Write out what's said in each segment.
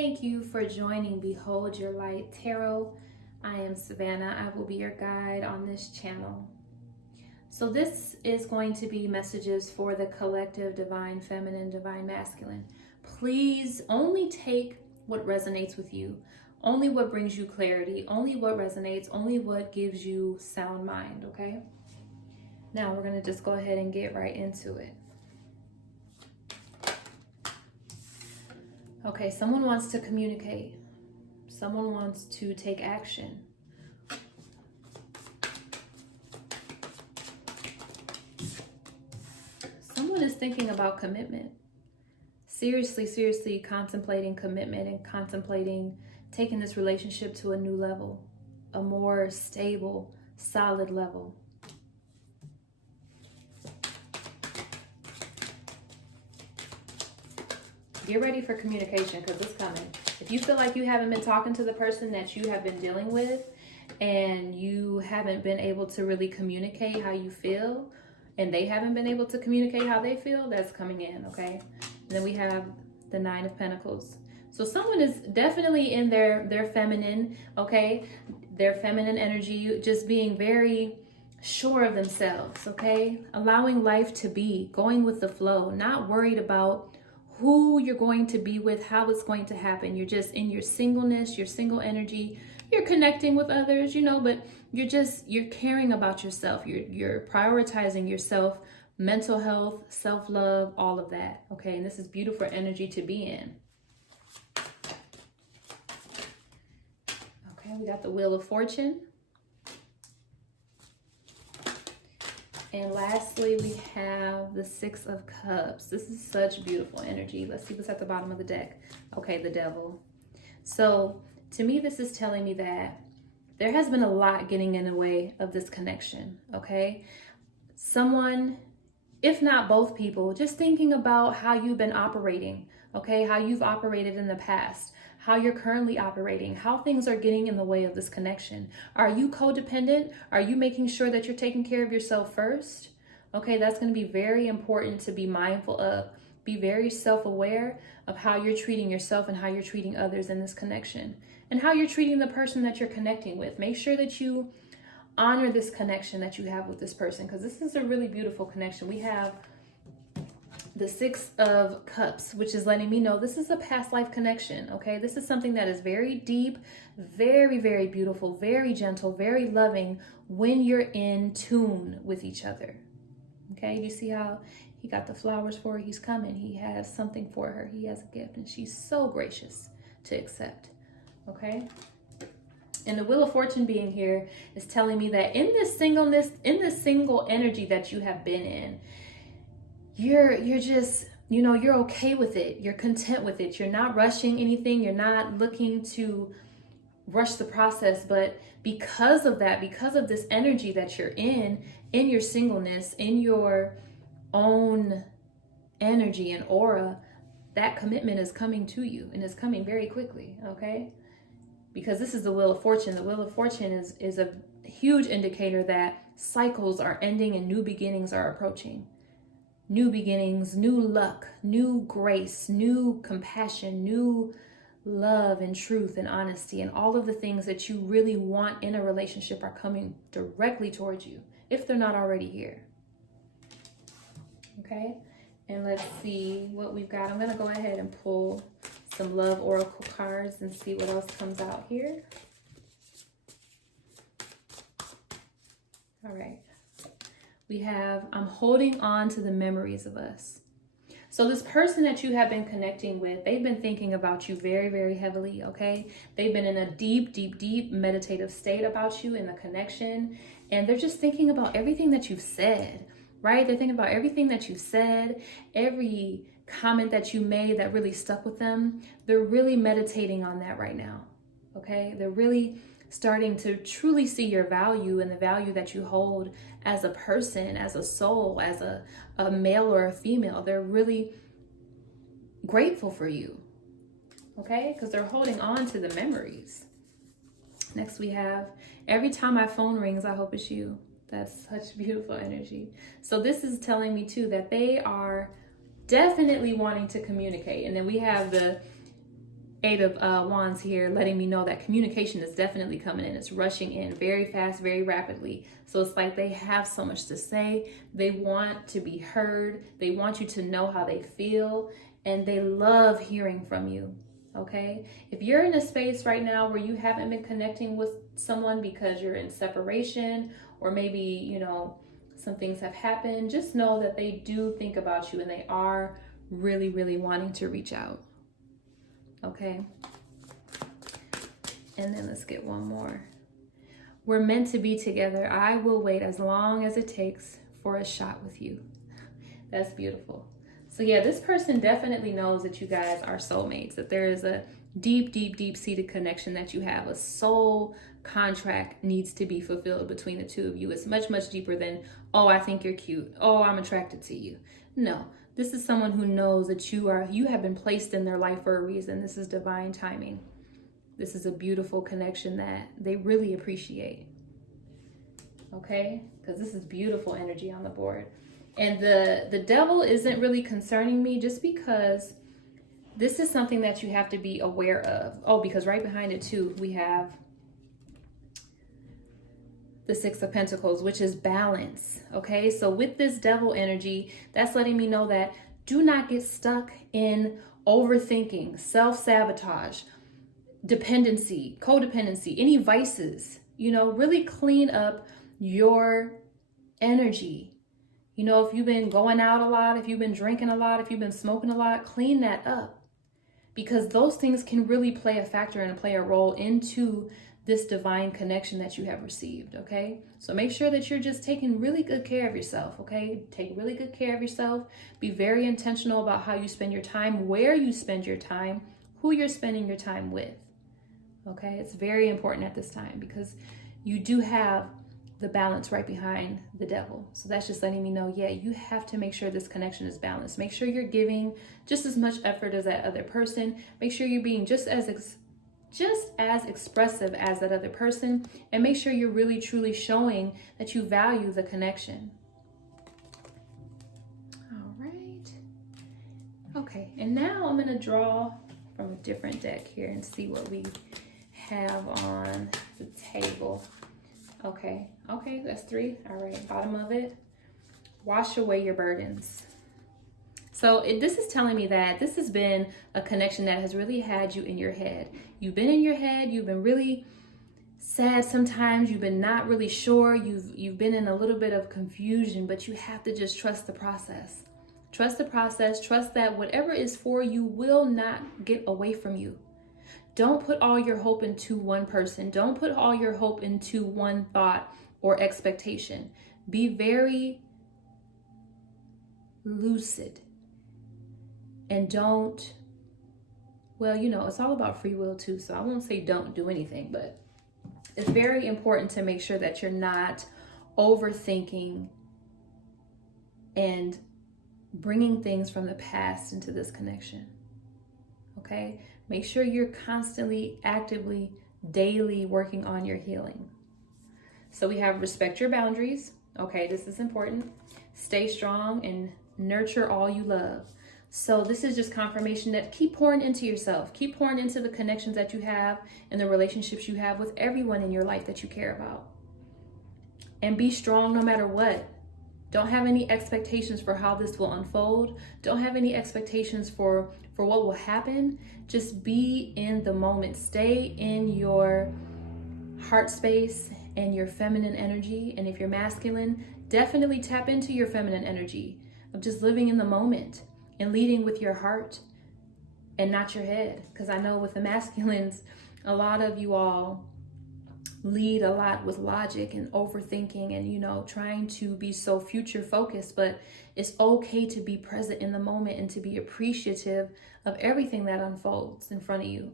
Thank you for joining Behold Your Light Tarot. I am Savannah. I will be your guide on this channel. So this is going to be messages for the collective divine feminine, divine masculine. Please only take what resonates with you, only what brings you clarity, only what resonates, only what gives you sound mind, okay? Now we're going to just go ahead and get right into it. Okay, someone wants to communicate. Someone wants to take action. Someone is thinking about commitment. Seriously contemplating commitment and contemplating taking this relationship to a new level, a more stable, solid level. Get ready for communication because it's coming. If you feel like you haven't been talking to the person that you have been dealing with and you haven't been able to really communicate how you feel and they haven't been able to communicate how they feel, that's coming in, okay? And then we have the Nine of Pentacles. So someone is definitely in their feminine, okay? Their feminine energy, just being very sure of themselves, okay? Allowing life to be, going with the flow, not worried about who you're going to be with, how it's going to happen. You're just in your singleness, your single energy. You're connecting with others, you know, but you're caring about yourself. You're prioritizing yourself, mental health, self-love, all of that. Okay, and this is beautiful energy to be in. Okay, we got the Wheel of Fortune. And lastly, we have the Six of Cups. This is such beautiful energy. Let's see what's at the bottom of the deck. Okay, the Devil. So to me, this is telling me that there has been a lot getting in the way of this connection, okay? Someone, if not both people, just thinking about how you've been operating, okay? How you've operated in the past, how you're currently operating, how things are getting in the way of this connection. Are you codependent? Are you making sure that you're taking care of yourself first? Okay, that's going to be very important to be mindful of. Be very self-aware of how you're treating yourself and how you're treating others in this connection and how you're treating the person that you're connecting with. Make sure that you honor this connection that you have with this person because this is a really beautiful connection. We have the Six of Cups, which is letting me know this is a past life connection, okay? This is something that is very deep, very beautiful, very gentle, very loving when you're in tune with each other, okay? You see how he got the flowers for her? He's coming. He has something for her. He has a gift, and she's so gracious to accept, okay? And the Wheel of Fortune being here is telling me that in this singleness, in this single energy that you have been in, you're just, you know, you're okay with it. You're content with it. You're not rushing anything. You're not looking to rush the process. But because of that, because of this energy that you're in your singleness, in your own energy and aura, that commitment is coming to you and it's coming very quickly, okay? Because this is the Wheel of Fortune. The Wheel of Fortune is a huge indicator that cycles are ending and new beginnings are approaching. New beginnings, new luck, new grace, new compassion, new love and truth and honesty, and all of the things that you really want in a relationship are coming directly towards you, if they're not already here. Okay, and let's see what we've got. I'm going to go ahead and pull some love oracle cards and see what else comes out here. All right. We have, I'm holding on to the memories of us. So this person that you have been connecting with, they've been thinking about you very heavily, okay? They've been in a deep meditative state about you in the connection. And they're just thinking about everything that you've said, right? They're thinking about everything that you've said, every comment that you made that really stuck with them. They're really meditating on that right now, okay? They're really starting to truly see your value and the value that you hold as a person, as a soul, as a male or a female. They're really grateful for you, okay? Because they're holding on to the memories. Next we have, every time my phone rings, I hope it's you. That's such beautiful energy. So this is telling me too that they are definitely wanting to communicate. And then we have the Eight of Wands here, letting me know that communication is definitely coming in. It's rushing in very fast, very rapidly. So it's like they have so much to say. They want to be heard. They want you to know how they feel, and they love hearing from you. Okay? If you're in a space right now where you haven't been connecting with someone because you're in separation, or maybe, you know, some things have happened, just know that they do think about you and they are really, really wanting to reach out. Okay, and then let's get one more. We're meant to be together. I will wait as long as it takes for a shot with you. That's beautiful. So yeah, this person definitely knows that you guys are soulmates, that there is a deep, deep, deep seated connection that you have. A soul contract needs to be fulfilled between the two of you. It's much, much deeper than, oh, I think you're cute. Oh, I'm attracted to you. No. This is someone who knows that you have been placed in their life for a reason. This is divine timing. This is a beautiful connection that they really appreciate. Okay? Because this is beautiful energy on the board. And the devil isn't really concerning me, just because this is something that you have to be aware of. Oh, because right behind it too, we have the Six of Pentacles, which is balance. Okay, so with this devil energy, that's letting me know that do not get stuck in overthinking, self-sabotage, dependency, codependency, any vices. You know, really clean up your energy. You know, if you've been going out a lot, if you've been drinking a lot, if you've been smoking a lot, clean that up, because those things can really play a factor and play a role into this divine connection that you have received. Okay, so make sure that you're just taking really good care of yourself. Okay, take really good care of yourself. Be very intentional about how you spend your time, where you spend your time, who you're spending your time with. Okay, it's very important at this time, because you do have the balance right behind the devil. So that's just letting me know, yeah, you have to make sure this connection is balanced. Make sure you're giving just as much effort as that other person. Make sure you're being just as expressive as that other person, and make sure you're really truly showing that you value the connection. All right. Okay, and now I'm going to draw from a different deck here and see what we have on the table. Okay, that's 3. All right, bottom of it. Wash away your burdens. So this is telling me that this has been a connection that has really had you in your head. You've been in your head. You've been really sad sometimes. You've been not really sure. You've been in a little bit of confusion, but you have to just trust the process. Trust the process. Trust that whatever is for you will not get away from you. Don't put all your hope into one person. Don't put all your hope into one thought or expectation. Be very lucid. And don't, well, you know, it's all about free will too. So I won't say don't do anything, but it's very important to make sure that you're not overthinking and bringing things from the past into this connection. Okay? Make sure you're constantly, actively, daily working on your healing. So we have respect your boundaries. Okay, this is important. Stay strong and nurture all you love. So this is just confirmation that keep pouring into yourself. Keep pouring into the connections that you have and the relationships you have with everyone in your life that you care about. And be strong no matter what. Don't have any expectations for how this will unfold. Don't have any expectations for what will happen. Just be in the moment. Stay in your heart space and your feminine energy. And if you're masculine, definitely tap into your feminine energy of just living in the moment and leading with your heart and not your head. Because I know with the masculines, a lot of you all lead a lot with logic and overthinking and, you know, trying to be so future focused. But it's okay to be present in the moment and to be appreciative of everything that unfolds in front of you.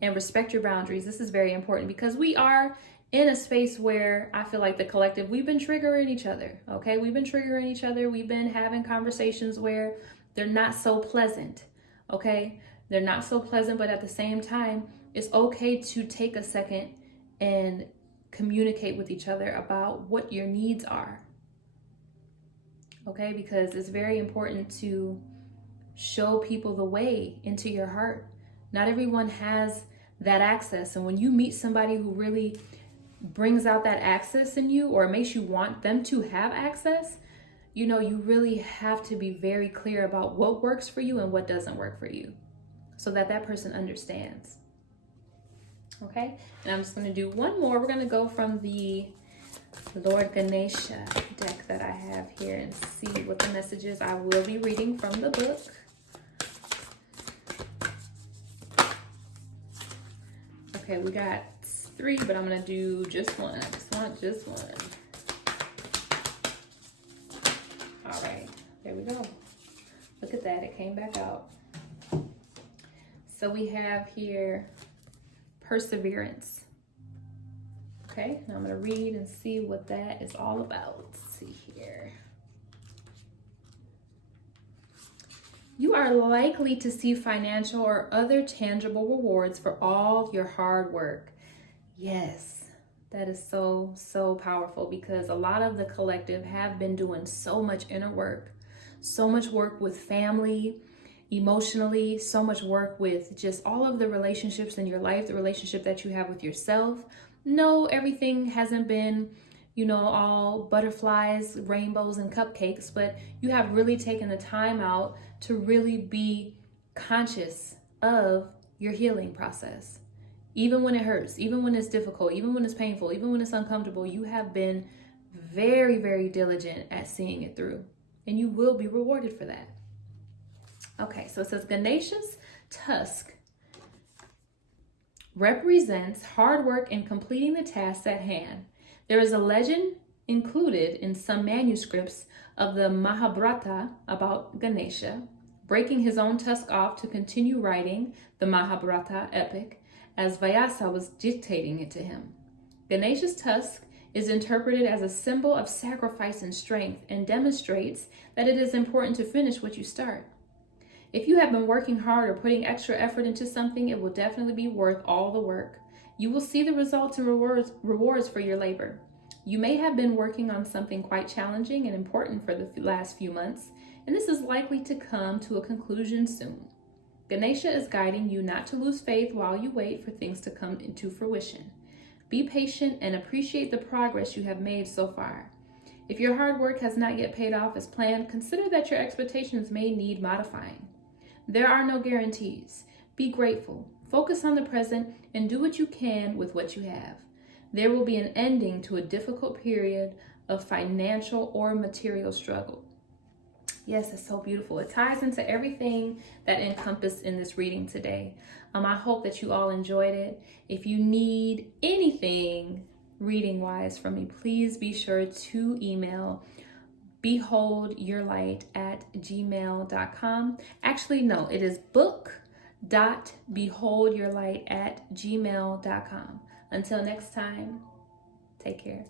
And respect your boundaries. This is very important, because we are in a space where I feel like the collective, we've been triggering each other. Okay, we've been triggering each other. We've been having conversations where they're not so pleasant. Okay, they're not so pleasant, but at the same time, it's okay to take a second and communicate with each other about what your needs are. Okay, because it's very important to show people the way into your heart, Not everyone has that access. And when you meet somebody who really brings out that access in you, or makes you want them to have access, you know, you really have to be very clear about what works for you and what doesn't work for you, so that that person understands. Okay, and I'm just going to do one more. We're going to go from the Lord Ganesha deck that I have here and see what the message is. I will be reading from the book. Okay, we got 3, but I'm going to do just one. I just want just one. All right, there we go. Look at that. It came back out. So we have here perseverance. Okay, now I'm going to read and see what that is all about. Let's see here. You are likely to see financial or other tangible rewards for all your hard work. Yes, that is so powerful, because a lot of the collective have been doing so much inner work, so much work with family, emotionally, so much work with just all of the relationships in your life, the relationship that you have with yourself. No, everything hasn't been, you know, all butterflies, rainbows, and cupcakes, but you have really taken the time out to really be conscious of your healing process. Even when it hurts, even when it's difficult, even when it's painful, even when it's uncomfortable, you have been very diligent at seeing it through, and you will be rewarded for that. Okay, so it says Ganesha's tusk represents hard work in completing the tasks at hand. There is a legend included in some manuscripts of the Mahabharata about Ganesha breaking his own tusk off to continue writing the Mahabharata epic as Vyasa was dictating it to him. Ganesha's tusk is interpreted as a symbol of sacrifice and strength, and demonstrates that it is important to finish what you start. If you have been working hard or putting extra effort into something, it will definitely be worth all the work. You will see the results and rewards for your labor. You may have been working on something quite challenging and important for the last few months, and this is likely to come to a conclusion soon. Ganesha is guiding you not to lose faith while you wait for things to come into fruition. Be patient and appreciate the progress you have made so far. If your hard work has not yet paid off as planned, consider that your expectations may need modifying. There are no guarantees. Be grateful, focus on the present, and do what you can with what you have. There will be an ending to a difficult period of financial or material struggle. Yes, it's so beautiful. It ties into everything that encompassed in this reading today. I hope that you all enjoyed it. If you need anything reading-wise from me, please be sure to email beholdablelight@gmail.com. Actually, no, it is book.beholdablelight@gmail.com. Until next time, take care.